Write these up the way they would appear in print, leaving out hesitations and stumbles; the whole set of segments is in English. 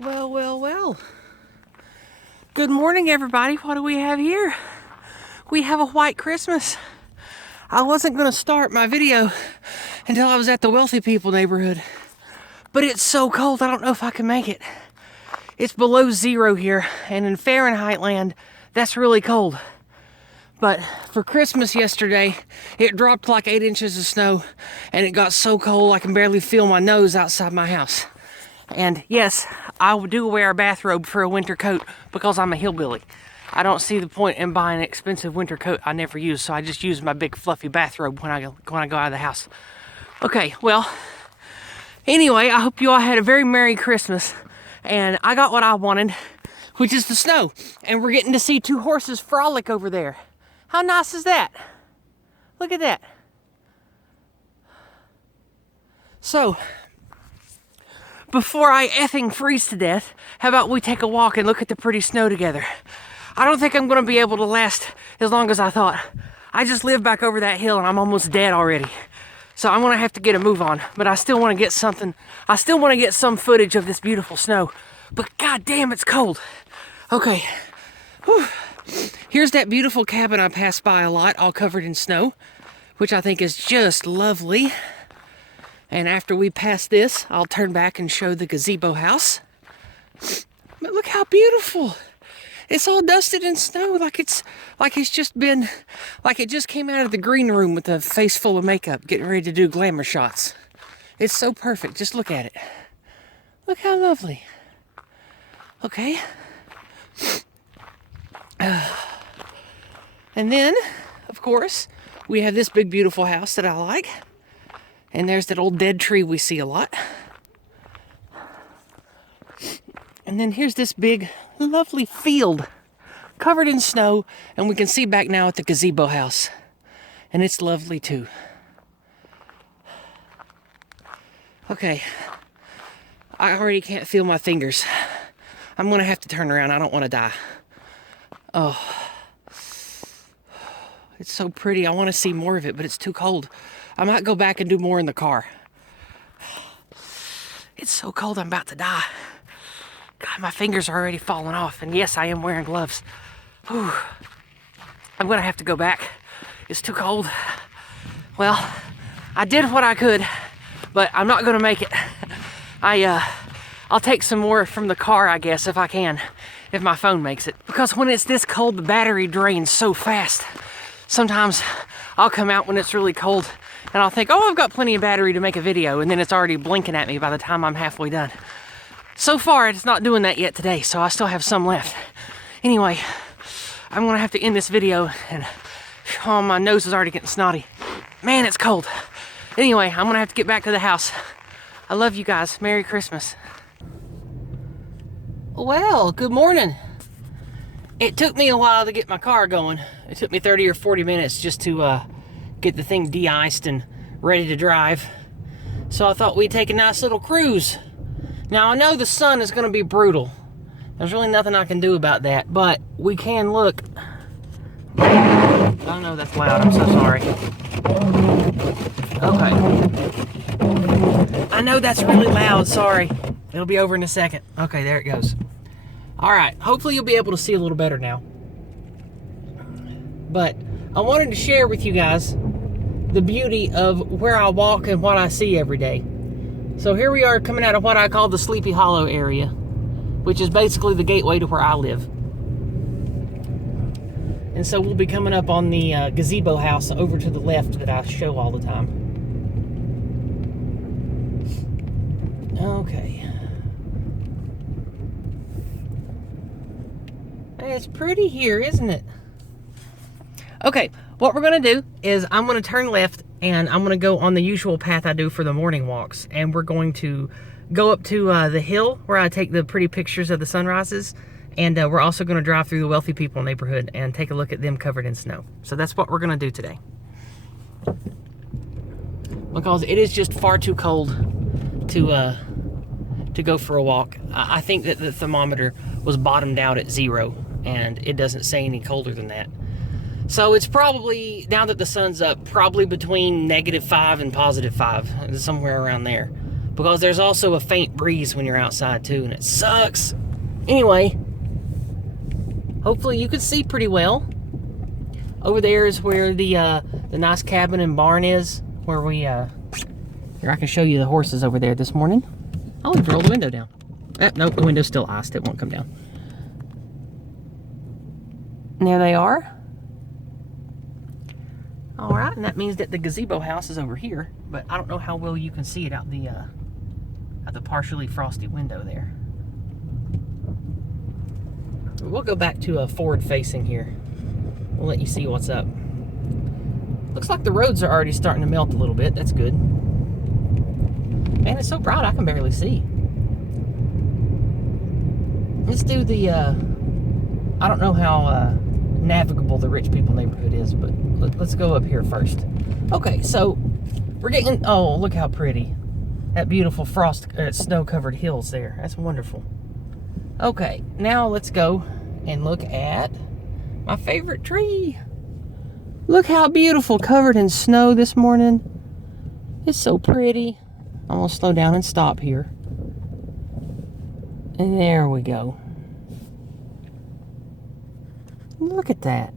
Well, well, well. Good morning, everybody. What do we have here? We have a white Christmas. I wasn't going to start my video until I was at the wealthy people neighborhood, but it's so cold I don't know if I can make it. It's below zero here, and in Fahrenheit land, that's really cold. But for Christmas yesterday, it dropped like 8 inches of snow, and it got so cold I can barely feel my nose outside my house. And yes, I do wear a bathrobe for a winter coat because I'm a hillbilly. I don't see the point in buying an expensive winter coat I never use, so I just use my big fluffy bathrobe when I go out of the house. Okay, well, anyway, I hope you all had a very Merry Christmas, and I got what I wanted, which is the snow. And we're getting to see 2 horses frolic over there. How nice is that? Look at that. So, before I effing freeze to death, how about we take a walk and look at the pretty snow together? I don't think I'm going to be able to last as long as I thought. I just live back over that hill and I'm almost dead already. So I'm going to have to get a move on, but I still want to get something. I still want to get some footage of this beautiful snow, but god damn, it's cold. Okay. Whew. Here's that beautiful cabin I pass by a lot, all covered in snow, which I think is just lovely. And after we pass this, I'll turn back and show the gazebo house. But look how beautiful. It's all dusted in snow, like it just came out of the green room with a face full of makeup, getting ready to do glamour shots. It's so perfect. Just look at it. Look how lovely. Okay. And then, of course, we have this big, beautiful house that I like. And there's that old dead tree we see a lot. And then here's this big, lovely field covered in snow. And we can see back now at the gazebo house. And it's lovely too. Okay. I already can't feel my fingers. I'm going to have to turn around. I don't want to die. Oh. It's so pretty. I want to see more of it, but it's too cold. I might go back and do more in the car. It's so cold I'm about to die. God, my fingers are already falling off. And yes, I am wearing gloves. Whew. I'm going to have to go back. It's too cold. Well, I did what I could, but I'm not going to make it. I'll take some more from the car, I guess, if I can, if my phone makes it. Because when it's this cold, the battery drains so fast. Sometimes I'll come out when it's really cold and I'll think, oh, I've got plenty of battery to make a video, and then it's already blinking at me by the time I'm halfway done. So far, it's not doing that yet today, so I still have some left. Anyway, I'm gonna have to end this video, and oh, my nose is already getting snotty. Man, it's cold. Anyway, I'm gonna have to get back to the house. I love you guys. Merry Christmas. Well, good morning. It took me a while to get my car going. It took me 30 or 40 minutes just to get the thing de-iced and ready to drive. So I thought we'd take a nice little cruise. Now I know the sun is going to be brutal. There's really nothing I can do about that, but we can look. Oh no, that's loud. I'm so sorry. Okay. I know that's really loud. Sorry. It'll be over in a second. Okay, there it goes. All right, hopefully you'll be able to see a little better now. But I wanted to share with you guys the beauty of where I walk and what I see every day. So here we are coming out of what I call the Sleepy Hollow area, which is basically the gateway to where I live. And so we'll be coming up on the gazebo house over to the left that I show all the time. Okay. It's pretty here, isn't it? Okay, what we're going to do is I'm going to turn left and I'm going to go on the usual path I do for the morning walks. And we're going to go up to the hill where I take the pretty pictures of the sunrises. And we're also going to drive through the wealthy people neighborhood and take a look at them covered in snow. So that's what we're going to do today. Because it is just far too cold to go for a walk. I think that the thermometer was bottomed out at 0. And it doesn't say any colder than that. So it's probably, now that the sun's up, probably between -5 and +5, somewhere around there. because there's also a faint breeze when you're outside too, and it sucks. Anyway, hopefully you can see pretty well. Over there is where the nice cabin and barn is, where we, here I can show you the horses over there this morning. I'll even roll the window down. Nope, the window's still iced, it won't come down. And there they are. All right, and that means that the gazebo house is over here, but I don't know how well you can see it out the partially frosty window there. We'll go back to a forward facing here. We'll let you see what's up. Looks like the roads are already starting to melt a little bit. That's good. Man, it's so bright I can barely see. Let's do the, I don't know how navigable the rich people neighborhood is, but let's go up here first. Okay, so we're getting, oh, look how pretty. That beautiful snow-covered hills there. That's wonderful. Okay, now let's go and look at my favorite tree. Look how beautiful, covered in snow this morning. It's so pretty. I'm gonna slow down and stop here. And there we go. Look at that.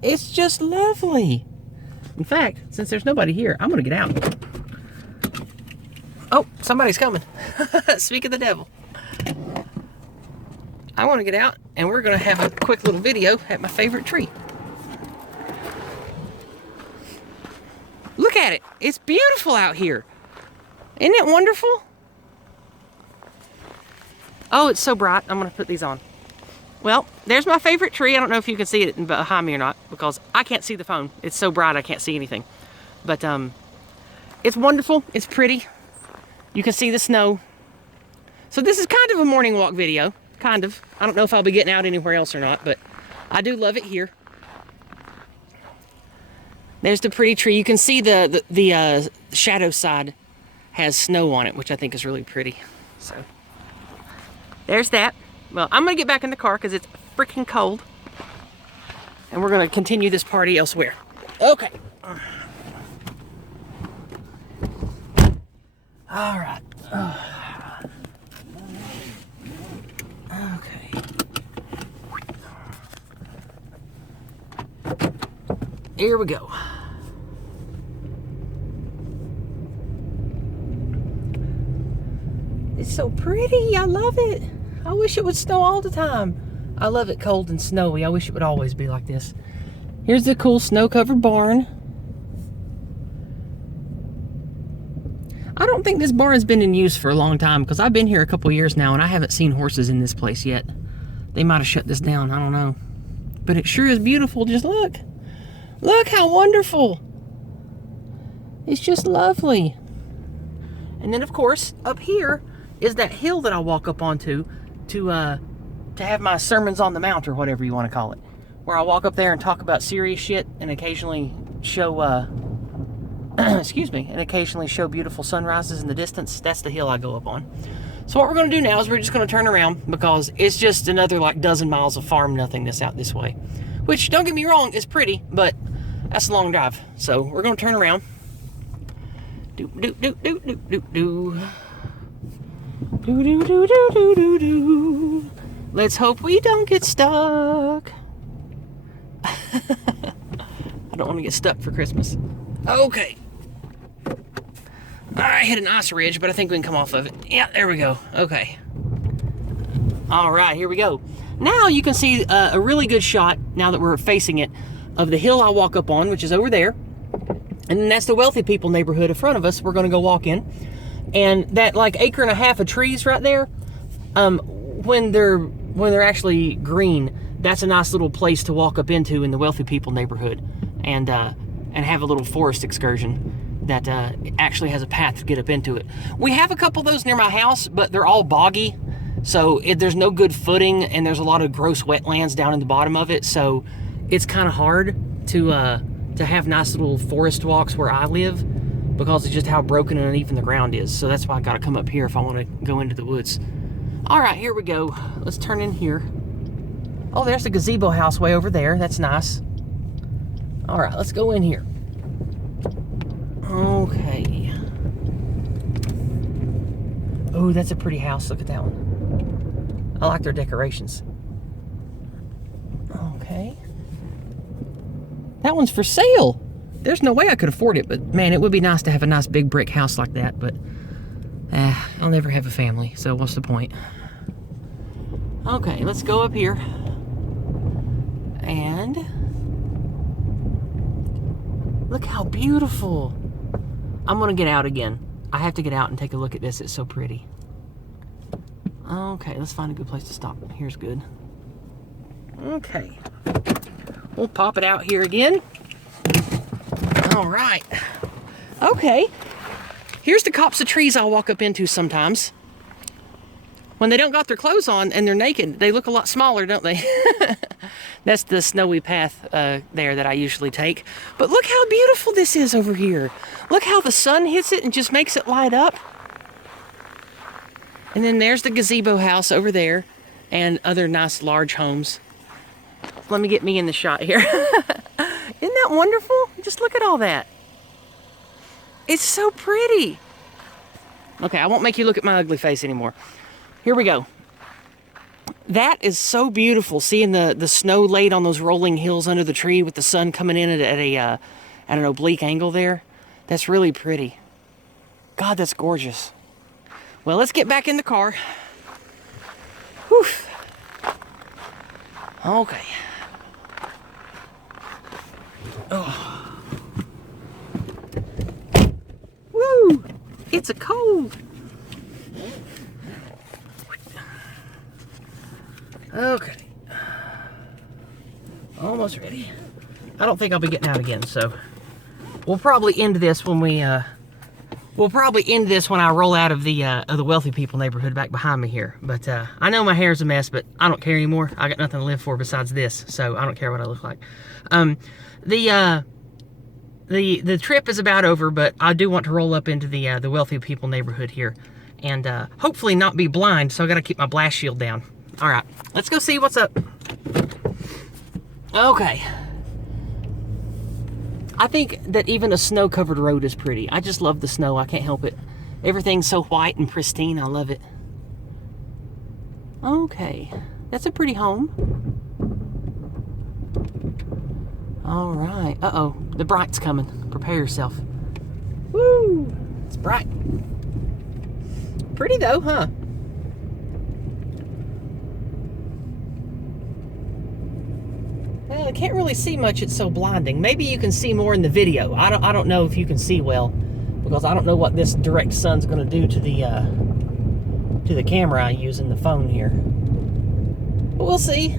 It's just lovely. In fact, since there's nobody here, I'm gonna get out. Oh, somebody's coming. Speak of the devil. I want to get out, and we're going to have a quick little video at my favorite tree. Look at it. It's beautiful out here. Isn't it wonderful? Oh, it's so bright. I'm going to put these on. Well, there's my favorite tree. I don't know if you can see it behind me or not, because I can't see the phone. It's so bright I can't see anything. But it's wonderful. It's pretty. You can see the snow. So this is kind of a morning walk video. Kind of. I don't know if I'll be getting out anywhere else or not, but I do love it here. There's the pretty tree. You can see the shadow side has snow on it, which I think is really pretty. So there's that. Well, I'm going to get back in the car because it's freaking cold. And we're going to continue this party elsewhere. Okay. All right. Okay. Here we go. It's so pretty. I love it. I wish it would snow all the time. I love it cold and snowy. I wish it would always be like this. Here's the cool snow-covered barn. I don't think this barn's been in use for a long time because I've been here a couple years now and I haven't seen horses in this place yet. They might have shut this down. I don't know. But it sure is beautiful. Just look. Look how wonderful. It's just lovely. And then, of course, up here is that hill that I walk up onto to have my sermons on the mount, or whatever you want to call it, where I walk up there and talk about serious shit and occasionally show excuse me, and occasionally show beautiful sunrises in the distance. That's the hill I go up on. So what we're going to do now is we're just going to turn around because it's just another like dozen miles of farm nothingness out this way, which, don't get me wrong, is pretty, but that's a long drive. So we're going to turn around. Do do do do do do do. Do do do do do do do. Let's hope we don't get stuck. I don't want to get stuck for Christmas. Okay. I hit an ice ridge, but I think we can come off of it. Yeah, there we go. Okay. All right, here we go. Now you can see a really good shot, now that we're facing it, of the hill I walk up on, which is over there. And then that's the wealthy people neighborhood in front of us. We're going to go walk in. And that like acre and a half of trees right there, when they're actually green, that's a nice little place to walk up into in the wealthy people neighborhood, and have a little forest excursion that actually has a path to get up into it. We have a couple of those near my house, but they're all boggy, so there's no good footing, and there's a lot of gross wetlands down in the bottom of it, so it's kind of hard to have nice little forest walks where I live, because of just how broken and uneven the ground is. So that's why I gotta come up here if I want to go into the woods. All right, here we go. Let's turn in here. Oh, there's the gazebo house way over there. That's nice. All right, let's go in here. Okay. Oh, that's a pretty house. Look at that one. I like their decorations. Okay. That one's for sale. There's no way I could afford it, but man, it would be nice to have a nice big brick house like that, but I'll never have a family, so what's the point? Okay, let's go up here. And look how beautiful. I'm gonna get out again. I have to get out and take a look at this. It's so pretty. Okay, let's find a good place to stop. Here's good. Okay. We'll pop it out here again. All right. Okay. Here's the copse of trees I'll walk up into sometimes. When they don't got their clothes on and they're naked, they look a lot smaller, don't they? That's the snowy path there that I usually take. But look how beautiful this is over here. Look how the sun hits it and just makes it light up. And then there's the gazebo house over there and other nice large homes. Let me get me in the shot here. Isn't that wonderful? Just look at all that. It's so pretty. Okay, I won't make you look at my ugly face anymore. Here we go. That is so beautiful, seeing the snow laid on those rolling hills under the tree with the sun coming in at an oblique angle there. That's really pretty. God, that's gorgeous. Well, let's get back in the car. Whew. Okay. Oh. Woo! It's a cold. Okay. Almost ready. I don't think I'll be getting out again, so we'll probably end this when I roll out of the wealthy people neighborhood back behind me here. But I know my hair's a mess, but I don't care anymore. I got nothing to live for besides this, so I don't care what I look like. The trip is about over, but I do want to roll up into the wealthy people neighborhood here, and hopefully not be blind. So I got to keep my blast shield down. All right, let's go see what's up. Okay. I think that even a snow-covered road is pretty. I just love the snow. I can't help it. Everything's so white and pristine. I love it. Okay. That's a pretty home. All right. Uh-oh. The bright's coming. Prepare yourself. Woo! It's bright. Pretty, though, huh? Well, I can't really see much. It's so blinding. Maybe you can see more in the video. I don't know if you can see well, because I don't know what this direct sun's going to do to the camera I use in the phone here. But we'll see.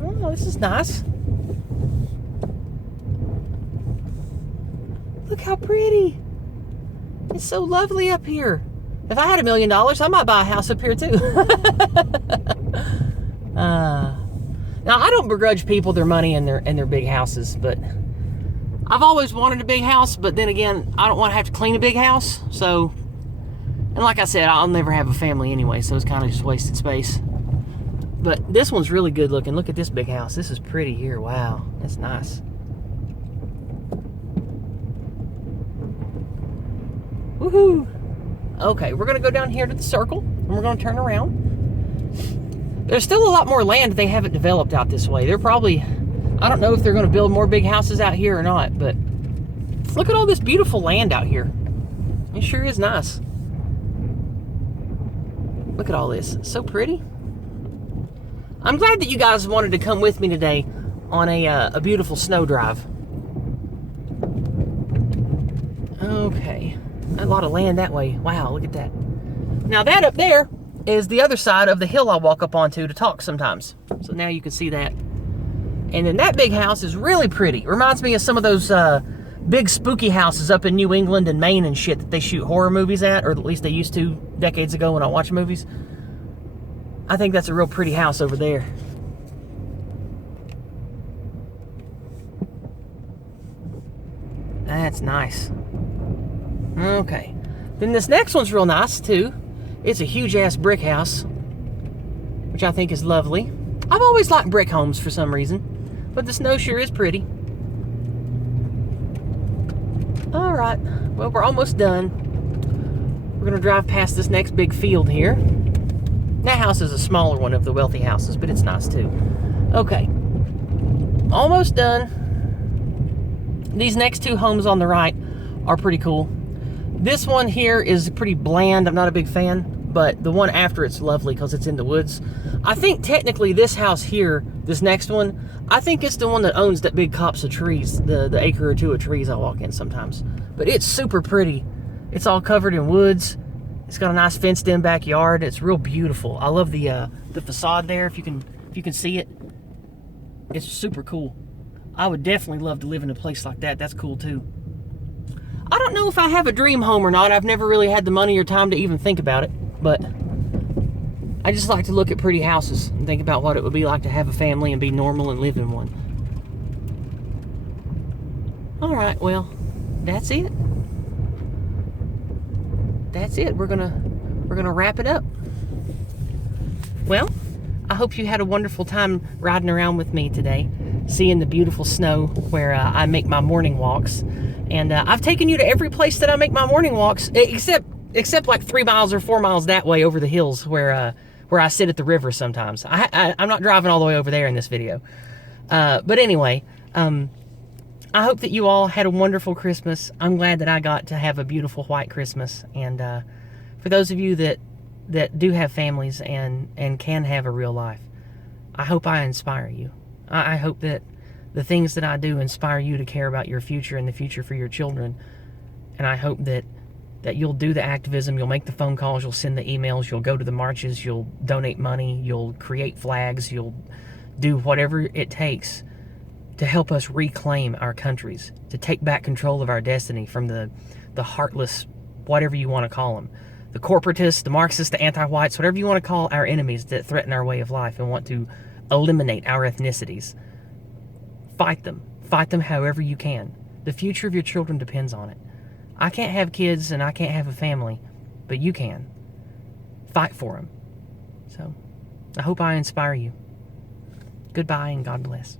Oh, this is nice. Look how pretty. It's so lovely up here. If I had $1 million, I might buy a house up here too. Now, I don't begrudge people their money and their big houses, but I've always wanted a big house, but then again, I don't want to have to clean a big house, so, and like I said, I'll never have a family anyway, so it's kind of just wasted space. But this one's really good looking. Look at this big house. This is pretty here. Wow, that's nice. Woohoo! Okay, we're going to go down here to the circle, and we're going to turn around. There's still a lot more land they haven't developed out this way. They're probably, I don't know if they're going to build more big houses out here or not, but look at all this beautiful land out here. It sure is nice. Look at all this. It's so pretty. I'm glad that you guys wanted to come with me today on a beautiful snow drive. Okay. A lot of land that way. Wow, look at that. Now that up there is the other side of the hill I walk up onto to talk sometimes. So now you can see that. And then that big house is really pretty. Reminds me of some of those big spooky houses up in New England and Maine and shit that they shoot horror movies at, or at least they used to decades ago when I watched movies. I think that's a real pretty house over there. That's nice. Okay. Then this next one's real nice too. It's a huge-ass brick house, which I think is lovely. I've always liked brick homes for some reason, but the snow sure is pretty. All right, well, we're almost done. We're going to drive past this next big field here. That house is a smaller one of the wealthy houses, but it's nice too. Okay. Almost done. These next two homes on the right are pretty cool. This one here is pretty bland. I'm not a big fan, but the one after it's lovely because it's in the woods. I think technically this house here, this next one, I think it's the one that owns that big copse of trees, the acre or two of trees I walk in sometimes. But it's super pretty. It's all covered in woods. It's got a nice fenced-in backyard. It's real beautiful. I love the facade there. If you can see it, it's super cool. I would definitely love to live in a place like that. That's cool too. I don't know if I have a dream home or not. I've never really had the money or time to even think about it, but I just like to look at pretty houses and think about what it would be like to have a family and be normal and live in one. All right, well, that's it. That's it. We're gonna wrap it up. Well, I hope you had a wonderful time riding around with me today, seeing the beautiful snow where I make my morning walks. And I've taken you to every place that I make my morning walks, except like 3 miles or 4 miles that way over the hills where I sit at the river sometimes. I'm not driving all the way over there in this video. But anyway, I hope that you all had a wonderful Christmas. I'm glad that I got to have a beautiful white Christmas. And for those of you that do have families and can have a real life, I hope I inspire you. I hope that the things that I do inspire you to care about your future and the future for your children. And I hope that you'll do the activism, you'll make the phone calls, you'll send the emails, you'll go to the marches, you'll donate money, you'll create flags, you'll do whatever it takes to help us reclaim our countries, to take back control of our destiny from the heartless, whatever you want to call them, the corporatists, the Marxists, the anti-whites, whatever you want to call our enemies that threaten our way of life and want to eliminate our ethnicities. Fight them however you can. The future of your children depends on it. I can't have kids and I can't have a family, but you can. Fight for them. So, I hope I inspire you. Goodbye and God bless.